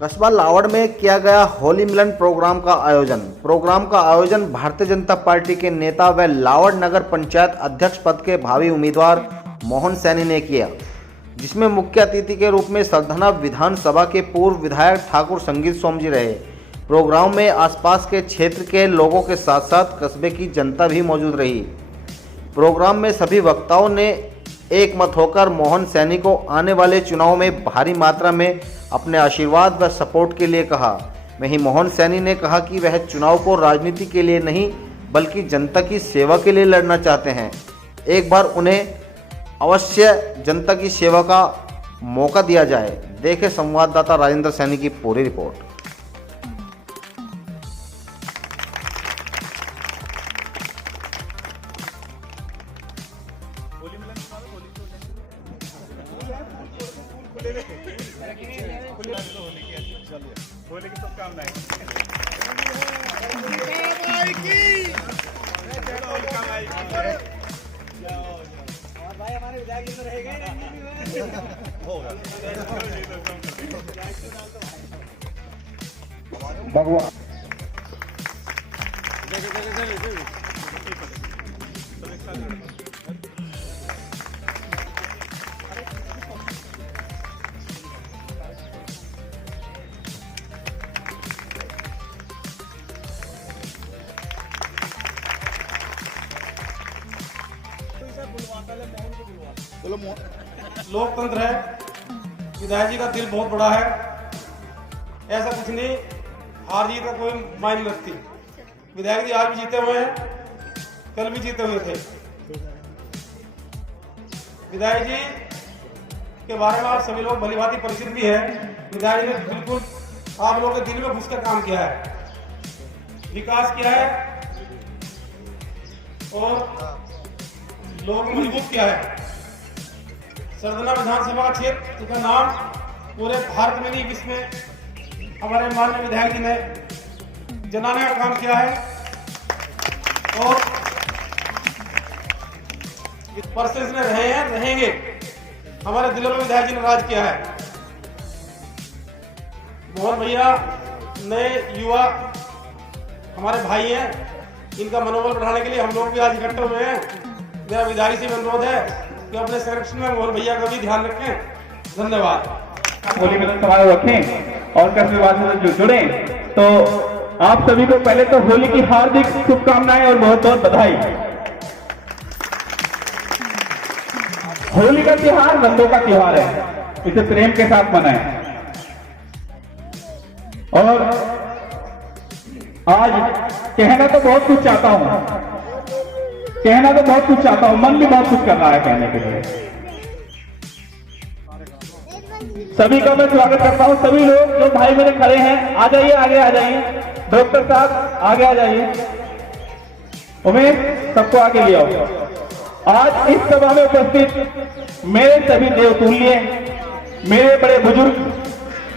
कस्बा लावड़ में किया गया होली मिलन प्रोग्राम का आयोजन भारतीय जनता पार्टी के नेता व लावड़ नगर पंचायत अध्यक्ष पद के भावी उम्मीदवार मोहन सैनी ने किया, जिसमें मुख्य अतिथि के रूप में सरधना विधानसभा के पूर्व विधायक ठाकुर संगीत सोमजी रहे। प्रोग्राम में आसपास के क्षेत्र के लोगों के साथ साथ कस्बे की जनता भी मौजूद रही। प्रोग्राम में सभी वक्ताओं ने एक मत होकर मोहन सैनी को आने वाले चुनाव में भारी मात्रा में अपने आशीर्वाद व सपोर्ट के लिए कहा। वहीं मोहन सैनी ने कहा कि वह चुनाव को राजनीति के लिए नहीं बल्कि जनता की सेवा के लिए लड़ना चाहते हैं। एक बार उन्हें अवश्य जनता की सेवा का मौका दिया जाए। देखें संवाददाता राजेंद्र सैनी की पूरी रिपोर्ट। होली की शुभकामनाएं। भाई हमारे विधायक जी तो रहेगा भगवान चलो, लोकतंत्र है, विधायक जी का दिल बहुत बड़ा है, ऐसा कुछ नहीं, हार जीत का कोई मायने नहीं रखती। विधायक जी आज भी जीते हुए हैं, कल भी जीते हुए थे। विधायक जी के बारे में आप सभी लोग भली भांति परिचित भी है। विधायक जी ने बिल्कुल आप लोगों के दिल में घुसकर काम किया है, विकास किया है और लोगों को मजबूत किया है। सरधना विधानसभा का क्षेत्र का नाम पूरे भारत में नहीं विश्व में हमारे माननीय विधायक जी ने जनाने का काम किया है और इस परसेंस में रहे हैं, रहेंगे। हमारे दिलों में विधायक जी ने राज किया है। मोहन भैया नए युवा हमारे भाई हैं, इनका मनोबल बढ़ाने के लिए हम लोग भी आज इकट्ठे हुए हैं। मेरा विधायक से अनुरोध है कि अपने संरक्षण में मोहन भैया का भी ध्यान रखें। धन्यवाद। होली मिलन समारोह रखें और कस्बेवासियों से जुड़े। तो आप सभी को पहले तो होली की हार्दिक शुभकामनाएं और बहुत बहुत बधाई। होली का त्योहार रंगों का त्योहार है, इसे प्रेम के साथ मनाएं। और आज कहना तो बहुत कुछ चाहता हूं, मन भी बहुत कुछ कर रहा है कहने के लिए। सभी का मैं स्वागत करता हूं। सभी लोग जो भाई मेरे खड़े हैं, आ जाइए, आगे आ जाइए। डॉक्टर साहब आगे आ जाइए। उमेश, सबको आगे ले आओ। आज इस सभा में उपस्थित मेरे सभी देवतुल्य, मेरे बड़े बुजुर्ग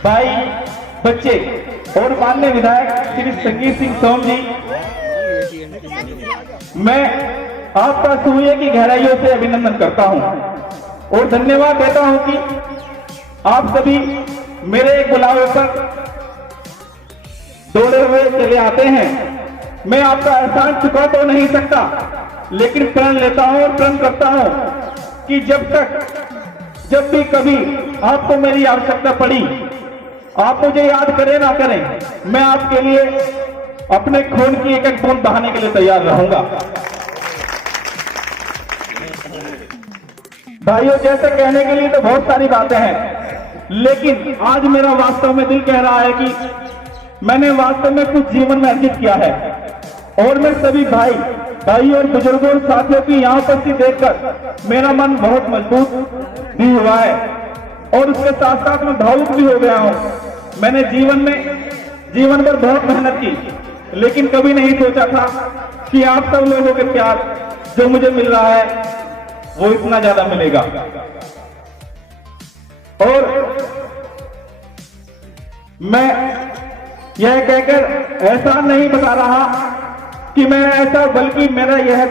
भाई, बच्चे और माननीय विधायक श्री संगीत सिंह सोम जी, मैं आपका सूर्य की गहराइयों से अभिनंदन करता हूं और धन्यवाद देता हूं कि आप सभी मेरे एक बुलावे पर दौड़े हुए चले आते हैं। मैं आपका एहसान चुका तो नहीं सकता, लेकिन प्रण लेता हूं और प्रण करता हूं कि जब भी कभी आपको मेरी आवश्यकता पड़ी, आप मुझे याद करें ना करें, मैं आपके लिए अपने खून की एक एक बूंद बहाने के लिए तैयार रहूंगा। भाइयों, जैसे कहने के लिए तो बहुत सारी बातें हैं, लेकिन आज मेरा वास्तव में दिल कह रहा है कि मैंने वास्तव में कुछ जीवन में अर्जित किया है और मैं सभी भाई और बुजुर्गों और साथियों की यहाँ उपस्थित देखकर मेरा मन बहुत मजबूत भी हुआ है और उसके साथ साथ मैं भावुक भी हो गया हूँ। मैंने जीवन पर बहुत मेहनत की, लेकिन कभी नहीं सोचा था कि आप सब लोगों के प्यार जो मुझे मिल रहा है वो इतना ज्यादा मिलेगा। और मैं यह कहकर ऐसा नहीं बता रहा कि मैं ऐसा, बल्कि मेरा यह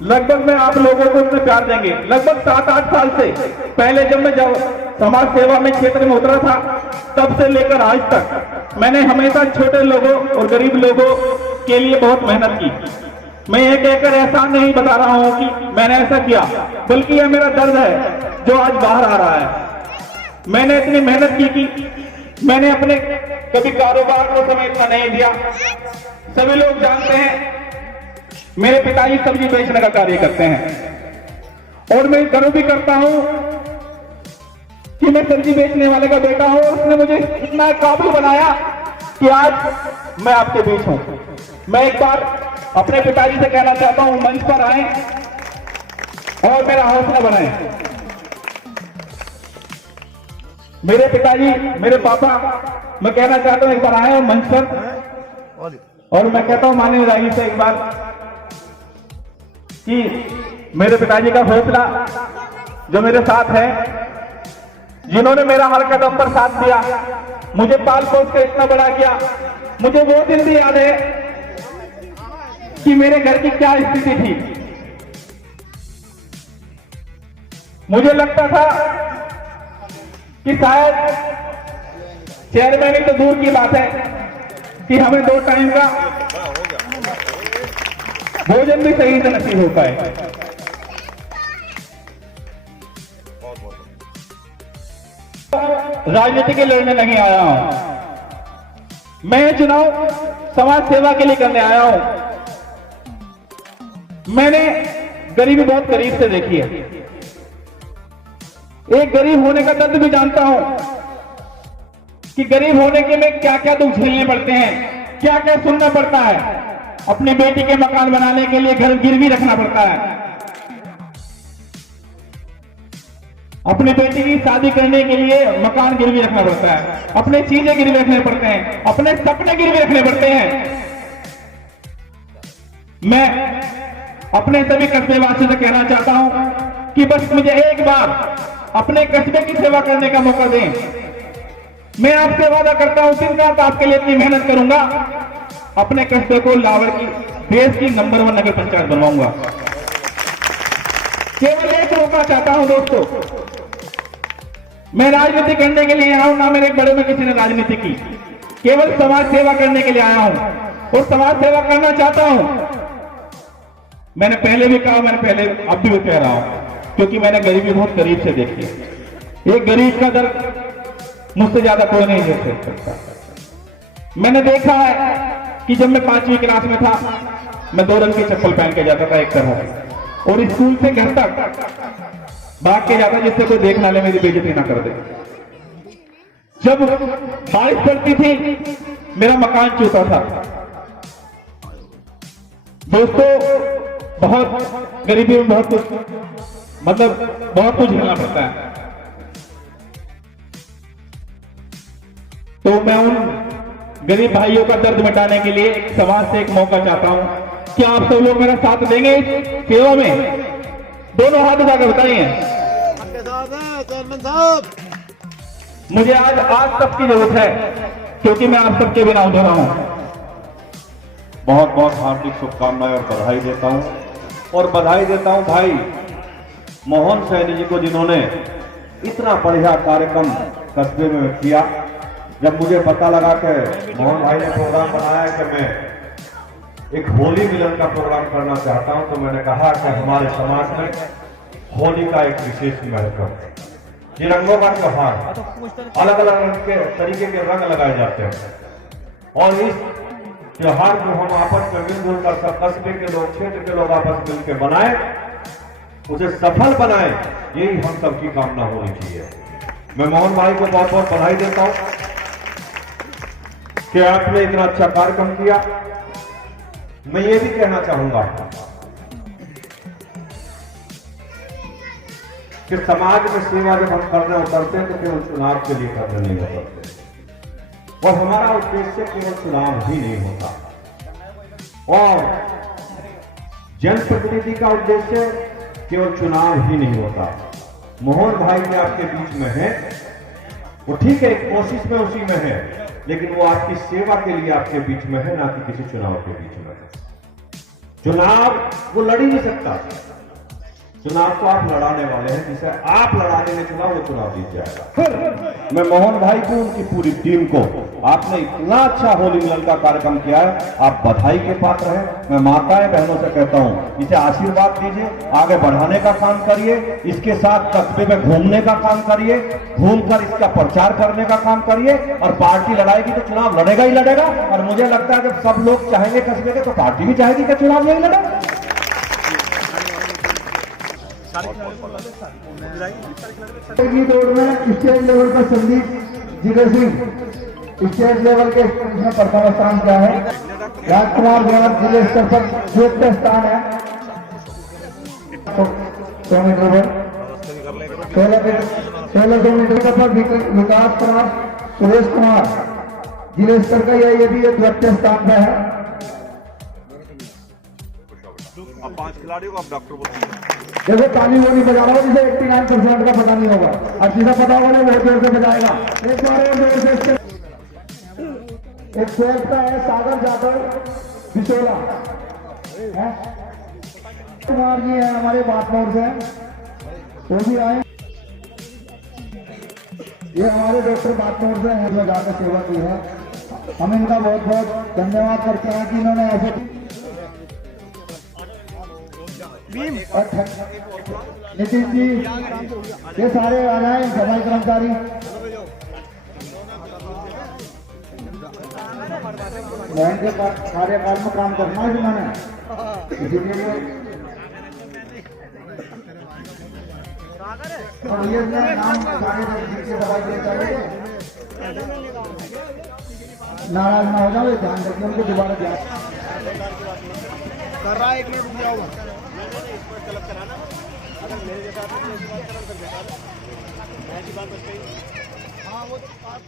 लगभग मैं आप लोगों को इतने प्यार देंगे। लगभग 7-8 साल से पहले जब मैं समाज सेवा में क्षेत्र में उतरा था, तब से लेकर आज तक मैंने हमेशा छोटे लोगों और गरीब लोगों के लिए बहुत मेहनत की। मैं ये कहकर एहसान नहीं बता रहा हूं कि मैंने ऐसा किया, बल्कि यह मेरा दर्द है जो आज बाहर आ रहा है। मैंने इतनी मेहनत की कि मैंने अपने कभी कारोबार को समय इतना नहीं दिया। सभी लोग जानते हैं मेरे पिताजी सब्जी बेचने का कार्य करते हैं और मैं गर्व भी करता हूं कि मैं सब्जी बेचने वाले का बेटा हूं। उसने मुझे इतना काबिल बनाया कि आज मैं आपके बीच हूं। मैं एक बार अपने पिताजी से कहना चाहता हूं, मंच पर आए और मेरा हौसला बढ़ाएं। मेरे पिताजी, मेरे पापा, मैं कहना चाहता हूं एक बार आए और मंच पर, और मैं कहता हूं माननीय विधायक से एक बार कि मेरे पिताजी का हौसला जो मेरे साथ है, जिन्होंने मेरा हर कदम पर साथ दिया, मुझे पाल पोस कर इतना बड़ा किया। मुझे वो दिन भी याद है कि मेरे घर की क्या स्थिति थी। मुझे लगता था कि शायद चेयरमैन ही तो दूर की बात है कि हमें 2 टाइम का भोजन भी सही से नसीब हो पाए। राजनीति के लड़ने नहीं आया हूं, मैं चुनाव समाज सेवा के लिए करने आया हूं। मैंने गरीबी बहुत करीब से देखी है। एक गरीब होने का दर्द भी जानता हूं कि गरीब होने के में क्या क्या दुख झेलने पड़ते हैं, क्या क्या सुनना पड़ता है। अपनी बेटी के मकान बनाने के लिए घर गिरवी रखना पड़ता है, अपनी बेटी की शादी करने के लिए मकान गिरवी रखना पड़ता है, अपने चीजें गिरवी रखने पड़ते हैं, अपने सपने गिरवी रखने पड़ते हैं। मैं अपने सभी कस्बे वासियों से कहना चाहता हूं कि बस मुझे एक बार अपने कस्बे की सेवा करने का मौका दें। मैं आपसे वादा करता हूं दिन रात आपके लिए इतनी मेहनत करूंगा, अपने कस्बे को लावर की देश की नंबर 1 नगर पंचायत बनवाऊंगा। केवल एक मौका चाहता हूं दोस्तों। मैं राजनीति करने के लिए आया हूं, ना मेरे बड़े में किसी ने राजनीति की, केवल समाज सेवा करने के लिए आया हूं और समाज सेवा करना चाहता हूं। मैंने पहले भी कहा, मैंने पहले अब भी कह रहा हूं, क्योंकि मैंने गरीबी बहुत करीब से देखी है। एक गरीब का दर्द मुझसे ज्यादा कोई नहीं देख सकता। मैंने देखा है कि जब मैं 5वीं क्लास में था, मैं 2 रंग की चप्पल पहन के जाता था एक तरह से, और स्कूल से घर तक भाग के जाता जिससे कोई देखने वाले मेरी बेइज्जती ना कर दे। जब बारिश पड़ती थी मेरा मकान चूता था। दोस्तों, बहुत गरीबी में बहुत कुछ, मतलब बहुत कुछ झेलना पड़ता है। तो मैं उन गरीब भाइयों का दर्द मिटाने के लिए समाज से एक मौका चाहता हूं कि आप सब लोग मेरा साथ देंगे इस सेवा में। दोनों हाथ उठाकर बताइए। मुझे आज आप सबकी जरूरत है, क्योंकि मैं आप सबके बिना अधूरा हूं। बहुत बहुत हार्दिक शुभकामनाएं और बधाई देता हूं, और बधाई देता हूं भाई मोहन सैनी जी को, जिन्होंने इतना बढ़िया कार्यक्रम कस्बे में किया। जब मुझे पता लगा कि मोहन भाई ने प्रोग्राम बनाया कि मैं एक होली मिलन का प्रोग्राम करना चाहता हूं, तो मैंने कहा कि हमारे समाज में होली का एक विशेष महत्व है। ये रंगों का त्योहार, अलग अलग रंग के तरीके के रंग लगाए जाते हैं, और इस त्योहार को हम आपस में मिलजुल कर सब कस्बे के लोग, क्षेत्र के लोग आपस मिलकर बनाए, उसे सफल बनाए, यही हम सबकी कामना होनी चाहिए। मैं मोहन भाई को बहुत बहुत बधाई देता हूं कि आपने इतना अच्छा कार्यक्रम किया। मैं ये भी कहना चाहूंगा कि समाज में सेवा जब हम करने उतरते हैं तो केवल चुनाव के लिए करने नहीं उतरते, और हमारा उद्देश्य केवल चुनाव ही नहीं होता, और जनप्रतिनिधि का उद्देश्य केवल चुनाव ही नहीं होता। मोहन भाई भी आपके बीच में है, वो ठीक है कोशिश में उसी में है, लेकिन वो आपकी सेवा के लिए आपके बीच में है, ना कि किसी चुनाव के बीच में है। चुनाव वो लड़ ही नहीं सकता। चुनाव तो आप लड़ाने वाले हैं, जिसे आप लड़ाने में चुनाव वो चुनाव जीत जाएगा। फिर मैं मोहन भाई को, उनकी पूरी टीम को, आपने इतना अच्छा होली मिलन का कार्यक्रम किया है, आप बधाई के पात्र हैं। मैं माताएं बहनों से कहता हूं, इसे आशीर्वाद दीजिए, आगे बढ़ाने का काम करिए, इसके साथ कस्बे में घूमने का काम करिए, घूमकर इसका प्रचार करने का काम करिए। और पार्टी लड़ाएगी तो चुनाव लड़ेगा ही लड़ेगा। और मुझे लगता है जब सब लोग चाहेंगे कस्बे के, तो पार्टी भी चाहेगी कि चुनाव नहीं लड़े। दौड़ में स्टेट लेवल पर संदीप जीगर सिंह स्टेट लेवल के इसमें प्रथम स्थान किया है। राजकुमार गौर जिले स्तर पर द्वितीय स्थान है। 100 मीटर पर 1600 मीटर पर विकास कुमार सुरेश कुमार जिले स्तर का ये भी द्वितीय स्थान पे है। अब 5 खिलाड़ियों को आप डॉक्टर बोलते हैं। देखो ताली वो नहीं बजा रहा हो जिसे 89% का पता नहीं होगा, और जिसे पता होगा ना बहुत जोर से बजाएगा। एक बार और जोर से एक शेर का है सागर जाधव बिचोला कुमार जी है हमारे बातमोर से, वो भी आए। ये हमारे डॉक्टर बातमोर से हैं जो जाकर सेवा की है। हम इनका बहुत बहुत धन्यवाद करते हैं कि इन्होंने ऐसे नितिन जी ये सारे आ जाए सफाई कर्मचारी। मोहन के कार्यकाल में काम करना है जिन्होंने, इसीलिए नाम नाराज ना हो जाओ, ध्यान रखिए उनको दोबारा ध्यान कर रहा है। 1 मिनट रुक जाओ। गलत कराना अगर मेरे जैसा आदमी इस बात करा तो बेकार है। मैं की बात बस कही। हाँ वो बात